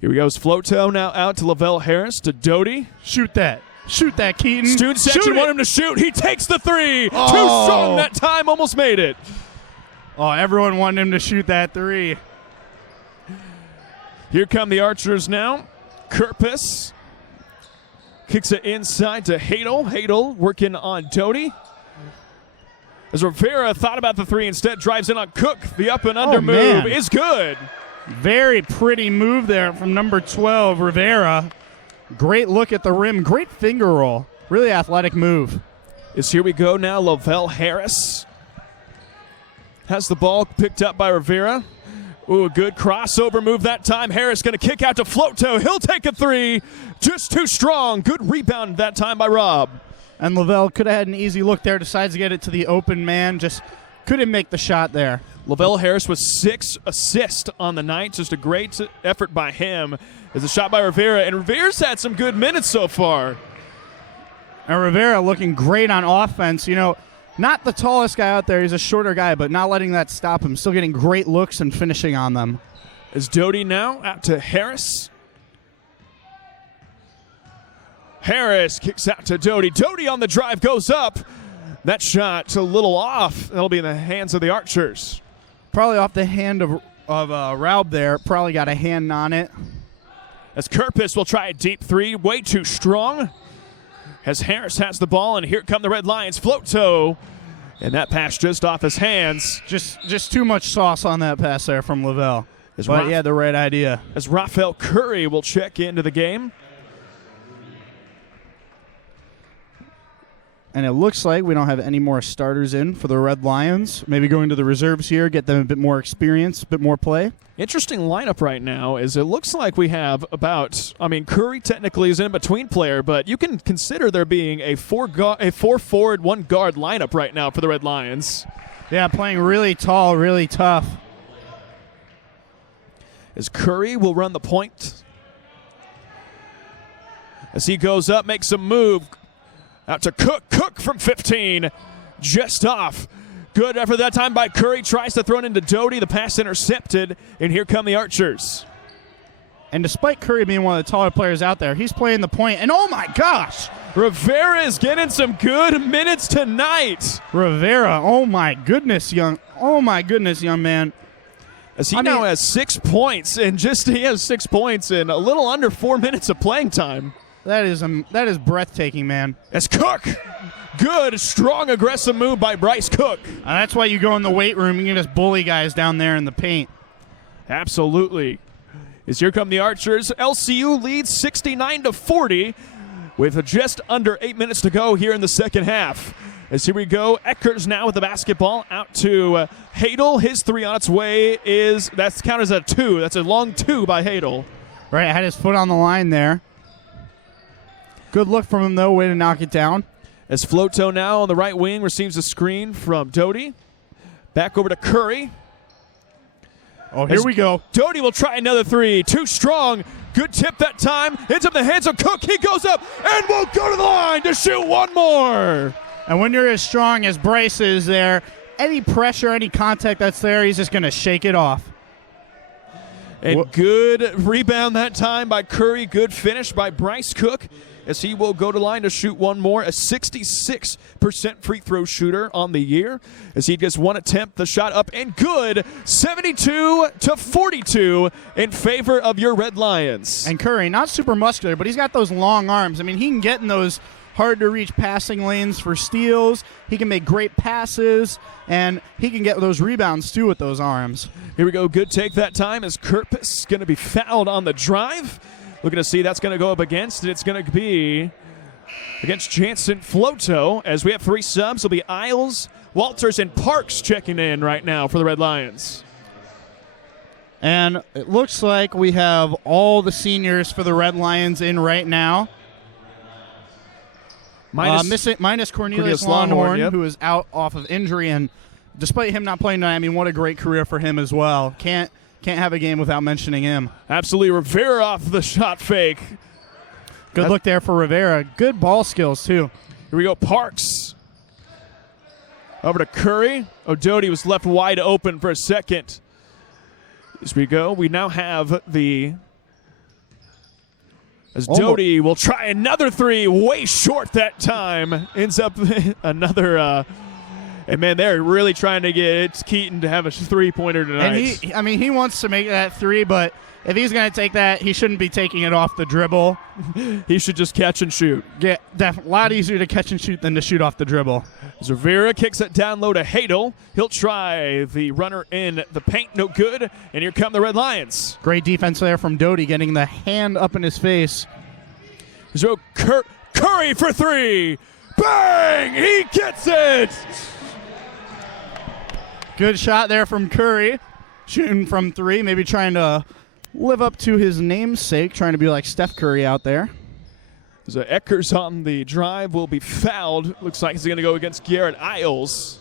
Here we go. Floto now out to Lavelle Harris to Doty. Shoot that. Shoot that, Keaton. Student section want him to shoot. He takes the three. Oh. Too strong that time. Almost made it. Oh, everyone wanted him to shoot that three. Here come the Archers now. Kirpus kicks it inside to Hadel. Hadel working on Doty. As Rivera thought about the three, instead drives in on Cook. The up and under move is good. Very pretty move there from number 12, Rivera. Great look at the rim. Great finger roll. Really athletic move. As here we go now, Lavelle Harris has the ball picked up by Rivera. Ooh, a good crossover move that time. Harris going to kick out to Floto. He'll take a three. Just too strong. Good rebound that time by Rob. And Lavelle could have had an easy look there. Decides to get it to the open man. Just couldn't make the shot there. Lavelle Harris with 6 assists on the night. Just a great effort by him. As a shot by Rivera. And Rivera's had some good minutes so far. And Rivera looking great on offense. You know, not the tallest guy out there. He's a shorter guy, but not letting that stop him. Still getting great looks and finishing on them. As Doty now out to Harris. Harris kicks out to Doty. Doty on the drive goes up. That shot a little off. That'll be in the hands of the Archers. Probably off the hand of Raub there. Probably got a hand on it. As Kirpus will try a deep three, way too strong. As Harris has the ball, and here come the Red Lions. Float toe. And that pass just off his hands. Just too much sauce on that pass there from Lavelle. But he had the right idea. As Raphael Curry will check into the game. And it looks like we don't have any more starters in for the Red Lions. Maybe going to the reserves here, get them a bit more experience, a bit more play. Interesting lineup right now is it looks like we have Curry technically is an in-between player, but you can consider there being a four forward, one guard lineup right now for the Red Lions. Yeah, playing really tall, really tough. As Curry will run the point. As he goes up, makes a move. Out to Cook. Cook from 15. Just off. Good effort that time by Curry. Tries to throw it into Doty. The pass intercepted. And here come the Archers. And despite Curry being one of the taller players out there, he's playing the point. And oh my gosh! Rivera is getting some good minutes tonight. Rivera, oh my goodness, young man. As he now has 6 points. And he has 6 points in a little under 4 minutes of playing time. That is breathtaking, man. As Cook, good, strong, aggressive move by Bryce Cook. That's why you go in the weight room. You can just bully guys down there in the paint. Absolutely. As here come the Archers. LCU leads 69-40 with just under 8 minutes to go here in the second half. As here we go, Eckers now with the basketball out to Hadel. His three on its way that's counted as a two. That's a long two by Hadel. Right, had his foot on the line there. Good look from him, though. Way to knock it down. As Floto now on the right wing receives a screen from Doty. Back over to Curry. Oh, here we go. Doty will try another three. Too strong. Good tip that time. Ends up in the hands of Cook. He goes up and will go to the line to shoot one more. And when you're as strong as Bryce is there, any pressure, any contact that's there, he's just going to shake it off. And good rebound that time by Curry. Good finish by Bryce Cook as he will go to line to shoot one more. A 66% free throw shooter on the year as he gets one attempt, the shot up and good. 72-42 in favor of your Red Lions. And Curry, not super muscular, but he's got those long arms. I mean, he can get in those hard-to-reach passing lanes for steals. He can make great passes, and he can get those rebounds, too, with those arms. Here we go. Good take that time as Kirpus going to be fouled on the drive. Looking to see that's going to go up against. It's going to be against Jansen Floto as we have three subs. It'll be Isles, Walters, and Parks checking in right now for the Red Lions. And it looks like we have all the seniors for the Red Lions in right now. Minus Cornelius Longhorn, yep, who is out off of injury, and despite him not playing tonight, I mean, what a great career for him as well. Can't have a game without mentioning him. Absolutely. Rivera off the shot fake. Good look there for Rivera. Good ball skills, too. Here we go. Parks. Over to Curry. O'Doty was left wide open for a second. As we go, we now have as Doty will try another three, way short that time. Ends up another, and man, they're really trying to get Keaton to have a three-pointer tonight. And he wants to make that three, but if he's going to take that, he shouldn't be taking it off the dribble. He should just catch and shoot. Yeah, definitely. A lot easier to catch and shoot than to shoot off the dribble. As Rivera kicks it down low to Hadel. He'll try the runner in the paint. No good. And here come the Red Lions. Great defense there from Doty, getting the hand up in his face. So Curry for three. Bang! He gets it! Good shot there from Curry. Shooting from three, maybe trying to live up to his namesake, trying to be like Steph Curry out there. So Eckers on the drive will be fouled. Looks like he's going to go against Garrett Isles.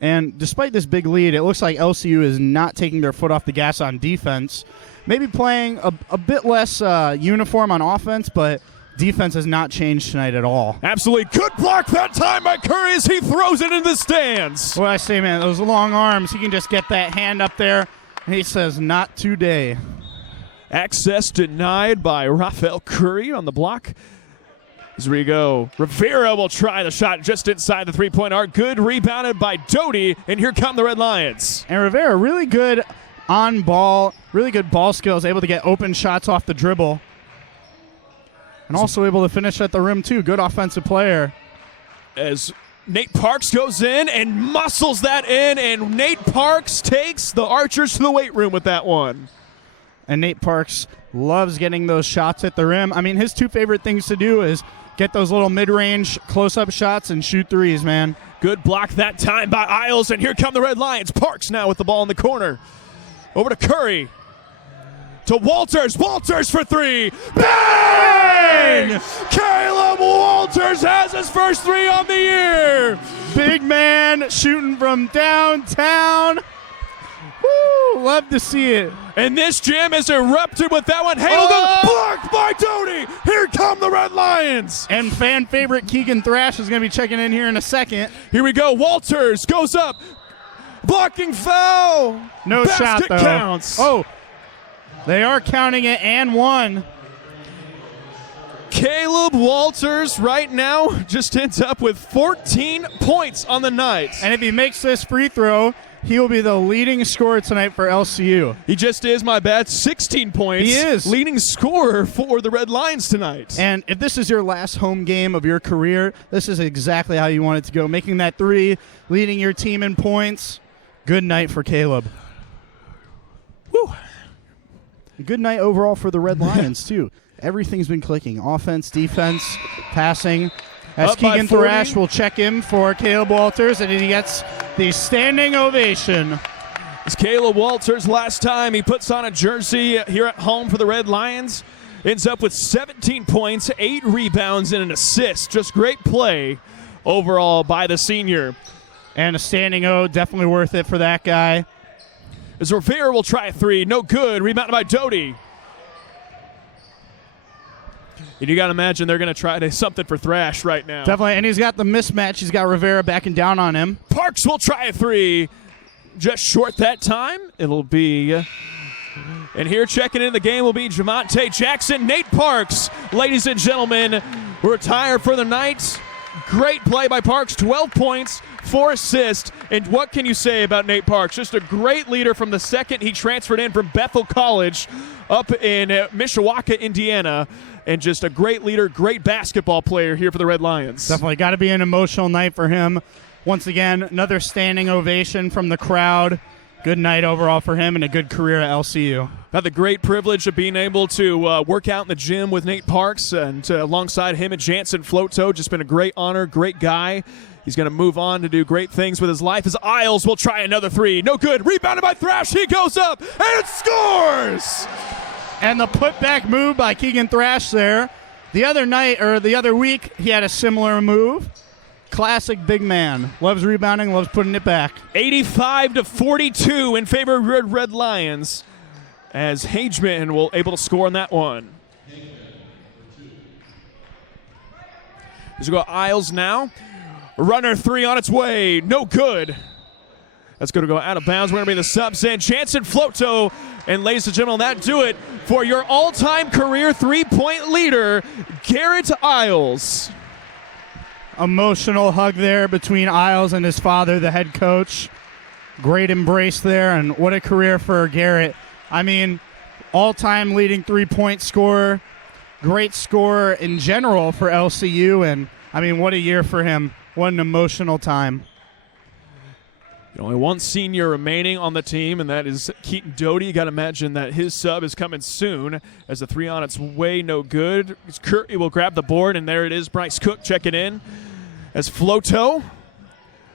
And despite this big lead, it looks like LCU is not taking their foot off the gas on defense. Maybe playing a bit less uniform on offense, but defense has not changed tonight at all. Absolutely. Good block that time by Curry as he throws it in the stands. What I say, man, those long arms, he can just get that hand up there, and he says, not today. Access denied by Raphael Curry on the block. As we go, Rivera will try the shot just inside the three-point arc. Good rebounded by Doty, and here come the Red Lions. And Rivera, really good on ball, really good ball skills, able to get open shots off the dribble. And also able to finish at the rim, too. Good offensive player. As Nate Parks goes in and muscles that in, and Nate Parks takes the Archers to the weight room with that one. And Nate Parks loves getting those shots at the rim. I mean, his two favorite things to do is get those little mid-range close-up shots and shoot threes, man. Good block that time by Isles, and here come the Red Lions. Parks now with the ball in the corner. Over to Curry. To Walters. Walters for three. Bang! Caleb Walters has his first three on the year. Big man shooting from downtown. Woo! Love to see it. And this gym is erupted with that one. Handled blocked by Doty. Here come the Red Lions. And fan favorite Keegan Thrash is going to be checking in here in a second. Here we go. Walters goes up. Blocking foul. No Basket shot, though. Counts. Oh, they are counting it and one. Caleb Walters right now just ends up with 14 points on the night. And if he makes this free throw, he will be the leading scorer tonight for LCU. He just is, my bad. 16 points. He is. Leading scorer for the Red Lions tonight. And if this is your last home game of your career, this is exactly how you want it to go. Making that three, leading your team in points. Good night for Caleb. Woo. Good night overall for the Red Lions, too. Everything's been clicking. Offense, defense, passing. As Up by Keegan 40. Thrash will check in for Caleb Walters, and he gets the standing ovation. It's Caleb Walters. Last time he puts on a jersey here at home for the Red Lions. Ends up with 17 points, 8 rebounds, and an assist. Just great play overall by the senior. And a standing O, definitely worth it for that guy. As Rivera will try a three. No good. Rebounded by Doty. And you got to imagine they're going to try something for Thrash right now. Definitely, and he's got the mismatch. He's got Rivera backing down on him. Parks will try a three. Just short that time. It'll be... and here checking in the game will be Jamonte Jackson. Nate Parks, ladies and gentlemen, retire for the night. Great play by Parks. 12 points, 4 assists. And what can you say about Nate Parks? Just a great leader from the second he transferred in from Bethel College up in Mishawaka, Indiana. And just a great leader, great basketball player here for the Red Lions. Definitely got to be an emotional night for him. Once again, another standing ovation from the crowd. Good night overall for him and a good career at LCU. Had the great privilege of being able to work out in the gym with Nate Parks and alongside him and Jansen Floto. Just been a great honor, great guy. He's going to move on to do great things with his life. As Isles will try another three. No good. Rebounded by Thrash. He goes up and scores! And the putback move by Keegan Thrash there. The other week, he had a similar move. Classic big man. Loves rebounding, loves putting it back. 85-42 in favor of Red Lions as Hageman will able to score on that one. As we go Isles now. Runner three on its way. No good. That's going to go out of bounds. We're going to be the subs in. Jansen Floto. And ladies and gentlemen, that do it for your all-time career three-point leader, Garrett Isles. Emotional hug there between Isles and his father, the head coach. Great embrace there, and what a career for Garrett. I mean, all-time leading three-point scorer, great scorer in general for LCU, and, I mean, what a year for him. What an emotional time. Only one senior remaining on the team, and that is Keaton Doty. You got to imagine that his sub is coming soon as the three on its way, no good. Curry will grab the board, and there it is. Bryce Cook checking in as Floto.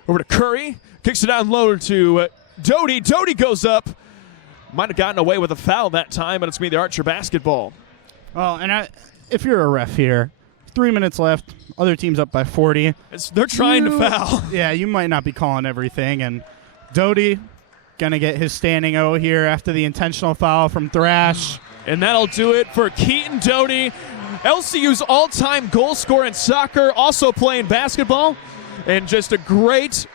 Over to Curry. Kicks it down low to Doty. Doty goes up. Might have gotten away with a foul that time, but it's going to be the Archer basketball. Well, and if you're a ref here, 3 minutes left, other team's up by 40. They're trying to foul. Yeah, you might not be calling everything. And Doty going to get his standing O here after the intentional foul from Thrash. And that'll do it for Keaton Doty, LCU's all-time goal scorer in soccer, also playing basketball, and just a great,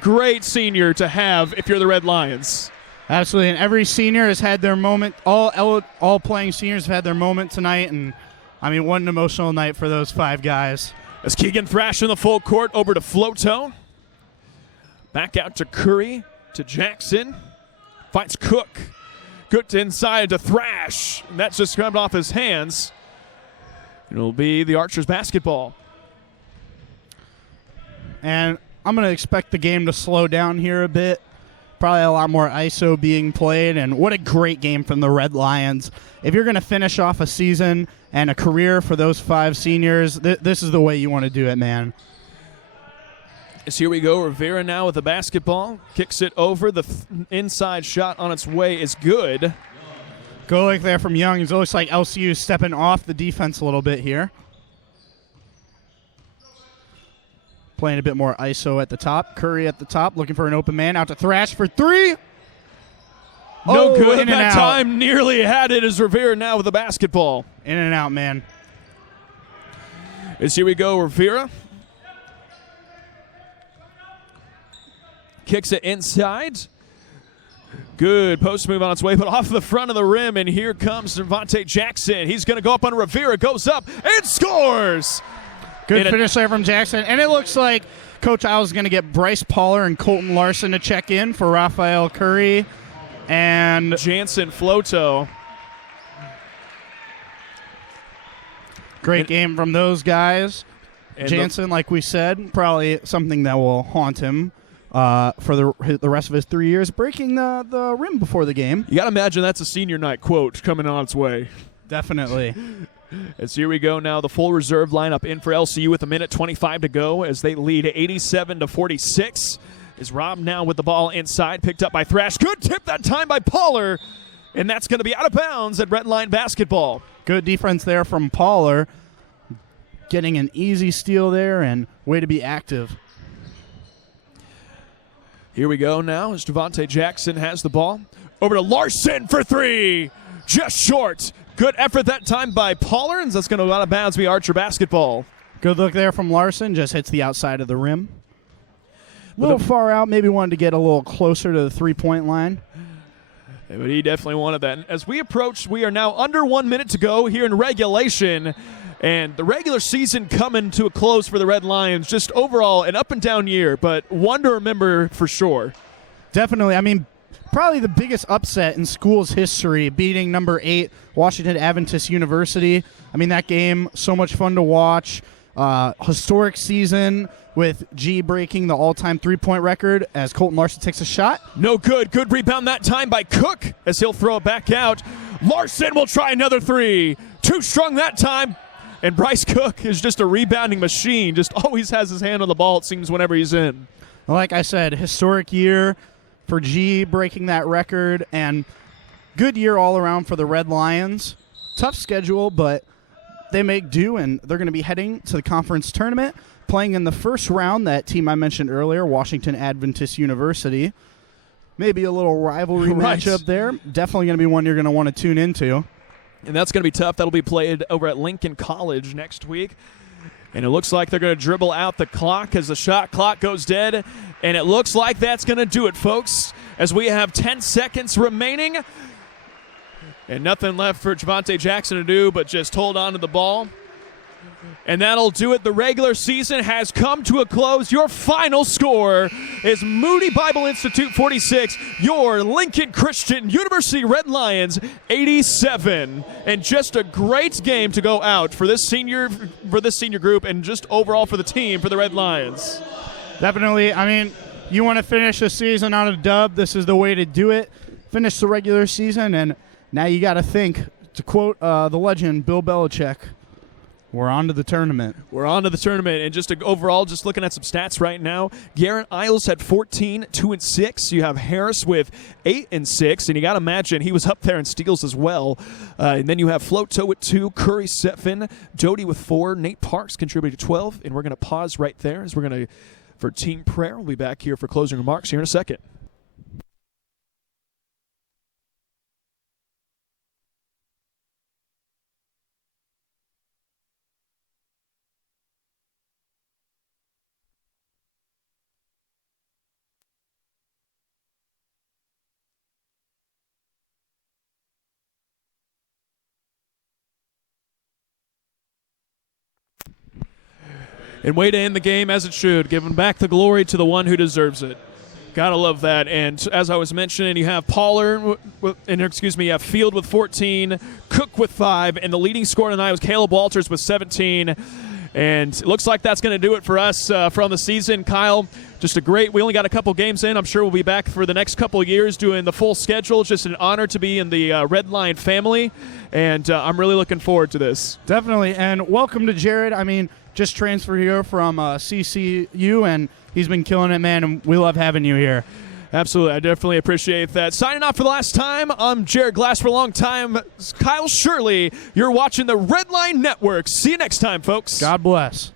great senior to have if you're the Red Lions. Absolutely, and every senior has had their moment. All playing seniors have had their moment tonight, and I mean, what an emotional night for those 5 guys. As Keegan Thrash in the full court, over to Floto. Back out to Curry, to Jackson. Finds Cook. Good inside to Thrash. And that's just grabbed off his hands. It'll be the Archers basketball. And I'm going to expect the game to slow down here a bit. Probably a lot more ISO being played. And what a great game from the Red Lions. If you're going to finish off a season and a career for those 5 seniors, this is the way you want to do it, man. As here we go, Rivera now with the basketball. Kicks it over. The inside shot on its way is good. Go like there from Young. It looks like LCU stepping off the defense a little bit here. Playing a bit more ISO at the top. Curry at the top, looking for an open man. Out to Thrash for 3. No good in and that out. time. Nearly had it as Rivera now with the basketball. In and out, man. As here we go, Rivera. Kicks it inside. Good post move on its way, but off the front of the rim, and here comes Devontae Jackson. He's going to go up on Rivera, goes up, and scores! Good finish there from Jackson. And it looks like Coach Isles is going to get Bryce Poller and Colton Larson to check in for Raphael Curry and Jansen Floto. Great game from those guys. Jansen, like we said, probably something that will haunt him for the rest of his 3 years, breaking the rim before the game. You got to imagine that's a senior night quote coming on its way. Definitely. As here we go now, the full reserve lineup in for LCU with 1:25 to go as they lead 87-46. Is Rob now with the ball inside, picked up by Thrash. Good tip that time by Poller, and that's going to be out of bounds at Red Line basketball. Good defense there from Poller, getting an easy steal there and way to be active. Here we go now as Devontae Jackson has the ball. Over to Larson for 3. Just short. Good effort that time by Poller, and that's going to go out of bounds, be Archer basketball. Good look there from Larson. Just hits the outside of the rim. A little far out. Maybe wanted to get a little closer to the three-point line. Yeah, but he definitely wanted that. And as we approach, we are now under 1 minute to go here in regulation. And the regular season coming to a close for the Red Lions. Just overall an up-and-down year, but one to remember for sure. Definitely. I mean, probably the biggest upset in school's history, beating number 8 Washington Adventist University. I mean, that game, so much fun to watch. Historic season with G breaking the all-time three-point record as Colton Larson takes a shot. No good. Good rebound that time by Cook as he'll throw it back out. Larson will try another 3. Too strong that time. And Bryce Cook is just a rebounding machine. Just always has his hand on the ball, it seems, whenever he's in. Like I said, historic year for G breaking that record, and good year all around for the Red Lions. Tough schedule, but they make do, and they're going to be heading to the conference tournament, playing in the first round, that team I mentioned earlier, Washington Adventist University. Maybe a little rivalry matchup there. Definitely going to be one you're going to want to tune into. And that's going to be tough. That'll be played over at Lincoln College next week. And it looks like they're going to dribble out the clock as the shot clock goes dead. And it looks like that's going to do it, folks, as we have 10 seconds remaining. And nothing left for Devontae Jackson to do but just hold on to the ball. And that'll do it. The regular season has come to a close. Your final score is Moody Bible Institute 46, your Lincoln Christian University Red Lions 87. And just a great game to go out for this senior group and just overall for the team, for the Red Lions. Definitely. I mean, you want to finish the season on a dub, this is the way to do it. Finish the regular season, and now you got to think, to quote the legend Bill Belichick, we're on to the tournament. We're on to the tournament. And just overall, just looking at some stats right now, Garrett Isles had 14, 2 and 6. You have Harris with 8 and 6. And you got to imagine he was up there in steals as well. And then you have Floto with 2, Curry 7, Doty with 4, Nate Parks contributed 12. And we're going to pause right there as we're going to, for team prayer, we'll be back here for closing remarks here in a second. And way to end the game as it should, giving back the glory to the one who deserves it. Gotta love that. And as I was mentioning, you have you have Field with 14, Cook with 5, and the leading scorer tonight was Caleb Walters with 17. And it looks like that's going to do it for us from the season. Kyle, just we only got a couple games in. I'm sure we'll be back for the next couple of years doing the full schedule. It's just an honor to be in the Red Line family, and I'm really looking forward to this. Definitely, and welcome to Jared. I mean, just transferred here from CCU, and he's been killing it, man, and we love having you here. Absolutely. I definitely appreciate that. Signing off for the last time, I'm Jared Glass. For a long time, Kyle Shirley. You're watching the Red Line Network. See you next time, folks. God bless.